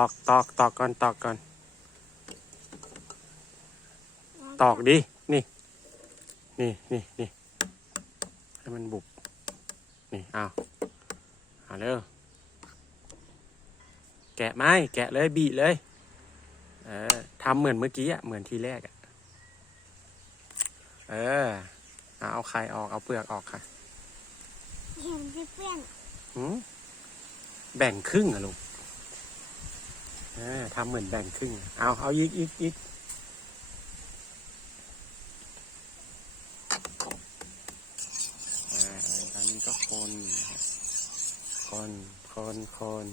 อกตอกตอกก่อนตอกก่อน ตอกดิ นี่ นี่นี่นี่ให้มันบุบ นี่เอาเอาเร็วแกะไม้แกะเลยบีเลย เออทำเหมือนเมื่อกี้อะเหมือนทีแรกอะเออเอาเอาไข่ออก เอาเปลือกออกค่ะเห็นพี่เพื่อนหืมแบ่งครึ่งอะลูกเออ ทำเหมือนแบ่งครึ่ง เอา เอายิกยิกยิกอ่าตอนนี้ก็คนคนคนคน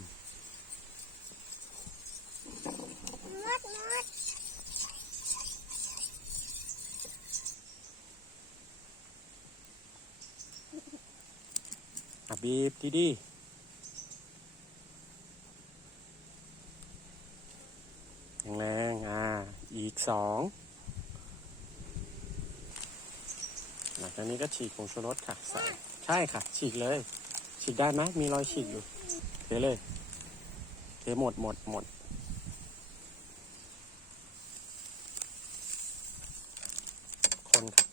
อะบีบดีดีแรงๆอ่า อีก สองหลังจากนี้ก็ฉีกผงชูรสค่ะใส่ใช่ค่ะ ฉีกเลย ฉีกได้ไหมมีรอยฉีกอยู่เทเลยเทหมดหมดหมดคนค่ะ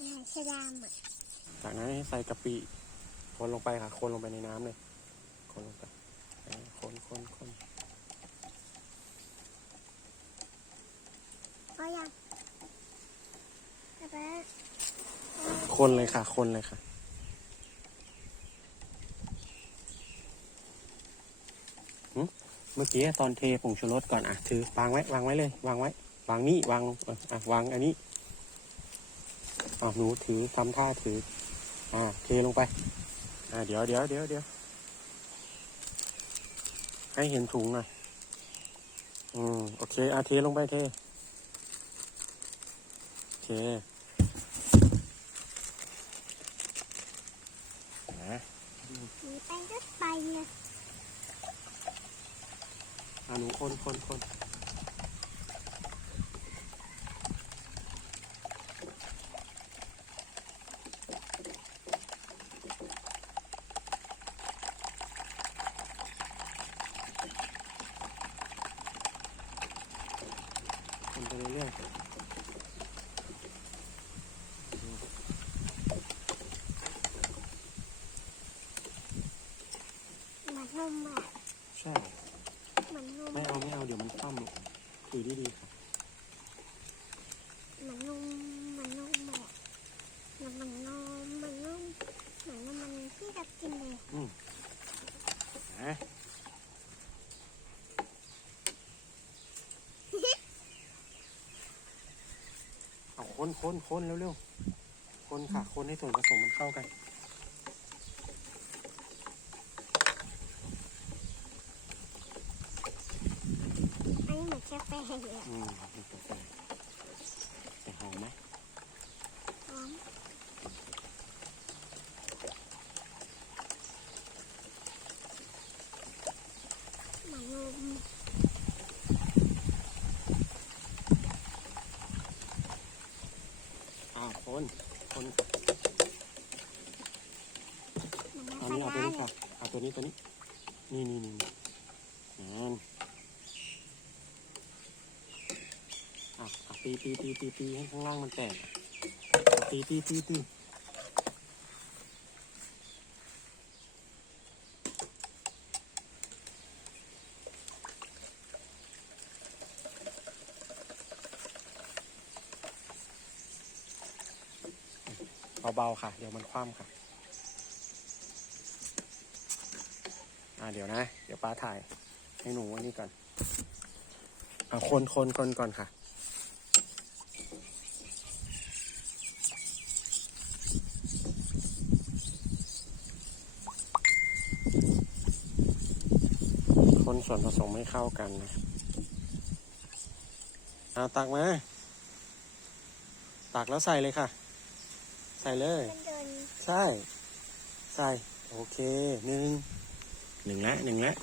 นายชะดามอะจากนั้นให้ใส่กะปิคนลงไปค่ะ คนลงไปในน้ำเลย คนลงไปเออ คนคนคนก็ยังแต่ว่าคนเลยค่ะ คนเลยค่ะหึเมื่อกี้ตอนเทผงชูรสก่อนอะ ถือวางไว้ วางไว้เลย วางไว้ วางนี่ วางเอออะ วางอันนี้อะหนูถือทำท่าถือ อ่า เทลงไป อ่า เดี๋ยวเดี๋ยวเดี๋ยวเดี๋ยว ให้เห็นถุงหน่อย อืม โอเคอะเทลงไปเท โอเคนะหนีไปก็ไปเลยอะหนูคนคนคน เรื่อยๆเหมือนนมอะใช่เหมือนนมไม่เอาไม่เอาเดี๋ยวมันคว่ำลูกถือดีๆค่ะ เหมือนนมเหมือนนมอะเหมือนมันนมเหมือนนมเหมือนนมมันที่เรากินเลย นะเอา คนคนคนเร็วๆ คนค่ะ คนให้ส่วนผสมมันเข้ากัน อันนี้เหมือนกาแฟเลยอะอืมมีกาแฟแต่หอมไหมหอมเหมือนนม อ้าวคนคน เหมือน เอา น้ำป นี้ ลา เอา ร้า ตัวนี้ตัวนี้ นี่นี่นี่นั่นอะตีตีตีตีตีให้ข้างล่างมันแตกตีตีตีตีเบาๆค่ะ เดี๋ยวมันคว่ำค่ะ อ่าเดี๋ยวนะ เดี๋ยวป้าถ่ายให้หนูวันนี้ก่อนเอาคนคนคนก่อนค่ะ คนส่วนผสมไม่เข้ากันนะเอาตักมา ตักแล้วใส่เลยค่ะ ใส่เลยมันเดินใช่ ใส่ โอเคหนึ่ง หนึ่งแล้วหนึ่งแล้ว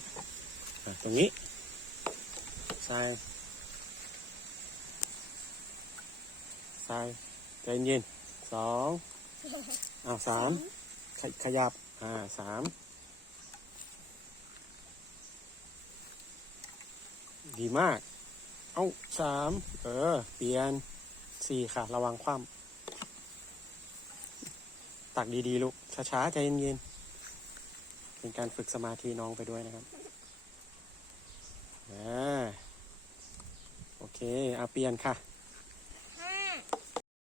อะตรงนี้ใส่ใส่ใจเย็นสองอ้าวสามขขยับขอ่าสามดีมาก เอ้าสามเออ เปลี่ยนสี่ค่ะ ระวังคว่ำตักดี ๆ ลูก ช้า ๆ ใจเย็น ๆ เป็นการฝึกสมาธิน้องไปด้วยนะครับอ่าโอเคเอาเปลี่ยนค่ะ